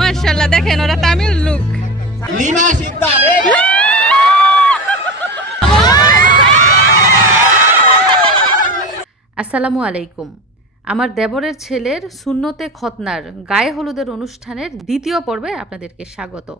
মাশাআল্লাহ দেখেন ওরা তামিল লুক। আসসালামু আলাইকুম। আমার দেবরের ছেলের সুন্নতে খতনার গায়ে হলুদের অনুষ্ঠানের দ্বিতীয় পর্বে আপনাদেরকে স্বাগত।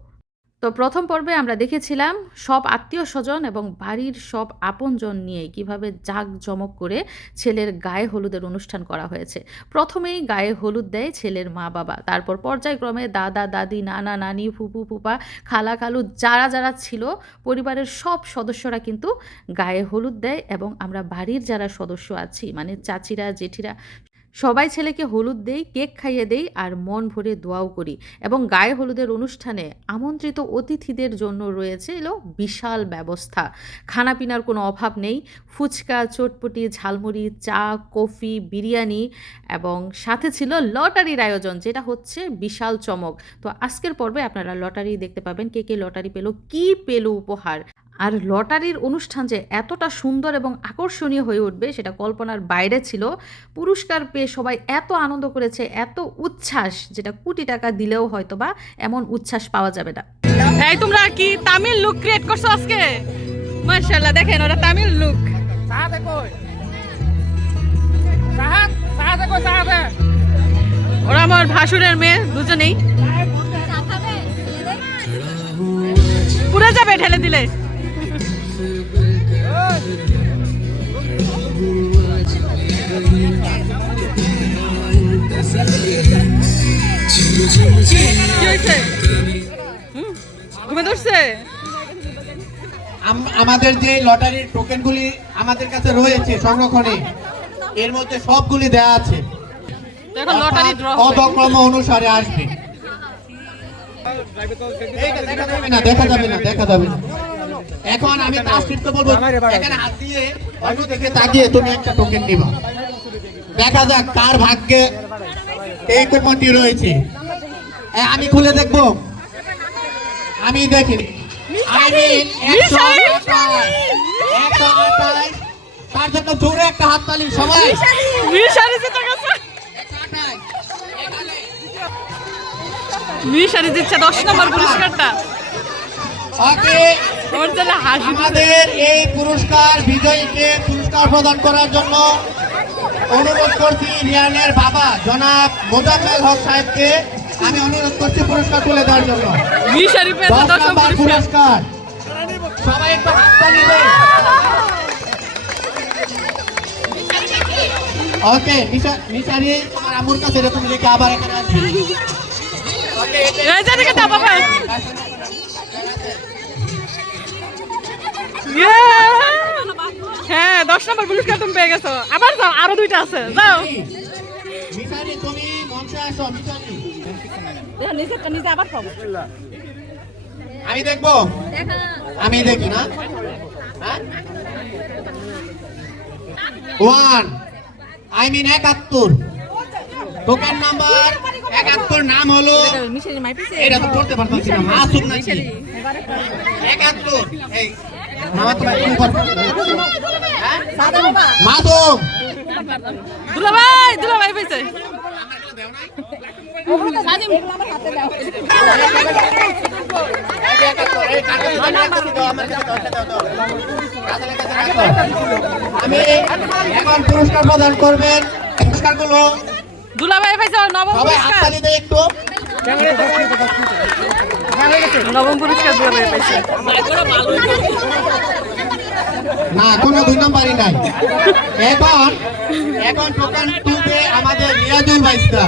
তো প্রথম পর্বে আমরা দেখেছিলাম সব আত্মীয় স্বজন এবং বাড়ির সব আপনজন নিয়ে কিভাবে জাঁকজমক করে ছেলের গায়ে হলুদের অনুষ্ঠান করা হয়েছে। প্রথমেই গায়ে হলুদ দেয় ছেলের মা বাবা, তারপর পর্যায়ক্রমে দাদা দাদি, নানা নানি, ফুপু ফুপা, খালা খালু যারা যারা ছিল পরিবারের সব সদস্যরা কিন্তু গায়ে হলুদ দেয় এবং আমরা বাড়ির যারা সদস্য আছি মানে চাচিরা জেঠিরা সবাই ছেলেকে হলুদ দেই, কেক খাইয়ে দেই আর মন ভরে দোয়াও করি। এবং গায়ে হলুদের অনুষ্ঠানে আমন্ত্রিত অতিথিদের জন্য রয়েছে এলো বিশাল ব্যবস্থা। খানাপিনার কোনো অভাব নেই। ফুচকা, চটপটি, ঝালমুড়ি, চা, কফি, বিরিয়ানি এবং সাথে ছিল লটারির আয়োজন, যেটা হচ্ছে বিশাল চমক। তো আজকের পর্বে আপনারা লটারি দেখতে পাবেন, কে কে লটারি পেল, কি পেল উপহার। আর লটারির অনুষ্ঠান যে এতটা সুন্দর এবং আকর্ষণীয় হয়ে উঠবে সেটা কল্পনার বাইরে ছিল। পুরস্কার পেয়ে সবাই এত আনন্দ করেছে, এত উচ্ছ্বাস, যেটা কোটি টাকা দিলেও হয়তো বা এমন উচ্ছ্বাস পাওয়া যাবে না। এই তোমরা কি তামিল লুক ক্রিয়েট করছো আজকে? মাশাআল্লাহ দেখেন ওরা তামিল লুক। ওরা আমার ভাসুরের মেয়ে দুজনেই। পুরো যাবে ঠেলে দিলে। আমাদের যে লটারির টোকেনগুলি আমাদের কাছে রয়েছে সংরক্ষণে, এর মধ্যে সবগুলি দেয়া আছে, পদক্রম অনুসারে আসবে। দেখা যাবে না। এখন আমি তাসকিনকে বলবো এখানে হাত দিয়ে অন্য দিকে তাকিয়ে তুমি একটা টোকেন নিবা। দেখা যাক কার ভাগ্যে এই কুপনটি রয়েছে। আমি খুলে দেখবো, আমি দেখি। তার জন্য জোরে একটা হাততালির সময়। মিশারি দিচ্ছে 10 নম্বর পুরস্কারটা। আমাদের এই পুরস্কার বিজয়ীকে পুরস্কার প্রদান করার জন্য অনুরোধ করছি রিয়ানের বাবা জনাব মোজাম্মেল হক সাহেবকে আমি অনুরোধ করছি পুরস্কার তুলে দেওয়ার জন্য। পুরস্কার সবাই একটু হাততালি দেন। ওকে মিশারি আমার আম্মুর কাছে এরকম লিখে আবার এখানে আসবে। হ্যাঁ 10 নম্বর পুরস্কার তুমি পেয়ে গেছো। আবার যাও, আরো 2টা আছে, যাও। মিশারি তুমি মঞ্চে আসো। মিশারি নিজে আবার পাবো। আমি দেখবো, আমি দেখি না। 71 টোকেন নাম্বার 71, নাম হলো এটা তো পড়তে পারছি না, মাসুম নাকি 71। এই মামা তোমার কি উপর মাসুম দুলাভাই পেয়েছে। আমি এখন পুরস্কার প্রদান করবেন। পুরস্কারগুলো দুলাভাই পাইছে নবম পুরস্কার। একটু নবম পুরস্কার দুলাভাই পাইছে। না কোনো 2 নম্বরই নাই। এখন টোকেন তুলবে আমাদের রিয়াজুল ভাইস্তা।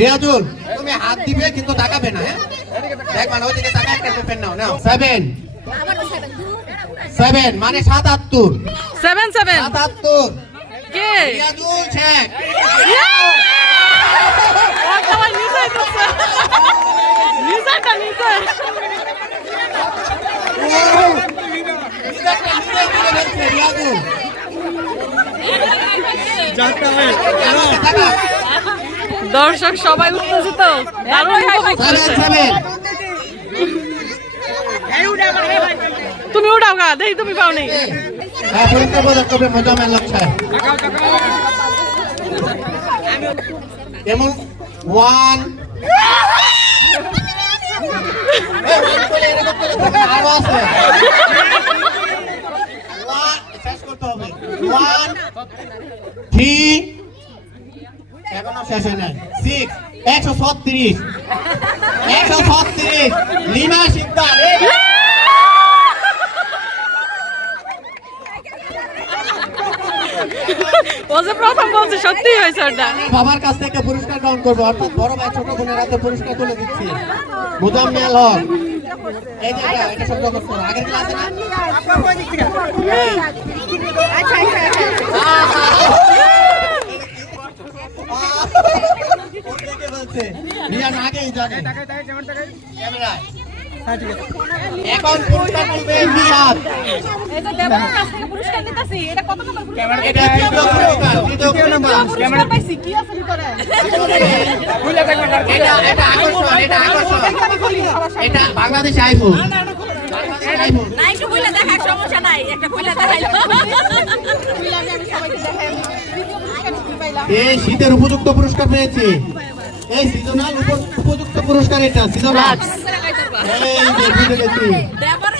রিয়াজুল তুমি হাত দিবে কিন্তু তাকাবে না। হ্যাঁ দেখবা না, ওইদিকে তাকা একটা টোকেন নাও। নাও 7 মানে 77। 77 কে? রিয়াজুল শেখ। দর্শক সবাই উত্তেজিত। তুমি উঠাও গা, দেখি তুমি পাও নেই। এবং ওয়ান আরো আছে শেষ করতে হবে ওয়ান থ্রি এখনো শেষ হয় নাই 6 136 লিমা শিকদার ও যে প্রথম বলছে সত্যি হয়েছে ওটা। বাবার কাছ থেকে পুরস্কার গ্রহণ করবো, অর্থাৎ বড় ভাই ছোট বোনের হাতে পুরস্কার তুলে দিচ্ছি। মুজাম্মেল হক, এই যে এটা শব্দ করছো আগের ক্লাসে না রিয়ান আগেই জানে ক্যামেরায়। এখন পুরস্কার পাবে মিয়াদ। এই যে দেবরের কাছ থেকে পুরস্কার নিতেছি, এটা কত নম্বর পুরস্কার? এটা দ্বিতীয় পুরস্কার, দ্বিতীয় নাম্বার। পুরস্কার পাইছি, কি আছে ভিতরে? এটা আকর্ষণ, এটা আকর্ষণ। এটা বাংলাদেশ আইফোন। বাংলাদেশ আইফোন। না, একটু খুলে দেখা, সমস্যা নাই, একটা খুলে দেখাইলো। খুলে আমি সবাইকে দেখাই। দ্বিতীয় পুরস্কার কি পাইলাম? এই শীতের উপযুক্ত পুরস্কার পেয়েছে। এই সিজনাল উপযুক্ত পুরস্কার এটা সিজনাল। এই যে বুঝে গেছি। দেবর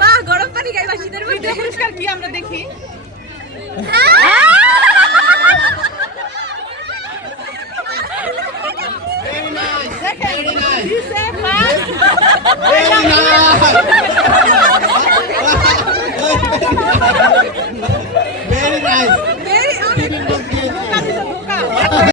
বাহ, গরম পানি গাইবা শীতের মধ্যে। পুরস্কার কি আমরা দেখি? Very nice, very nice, দিছে first. very nice. Very nice.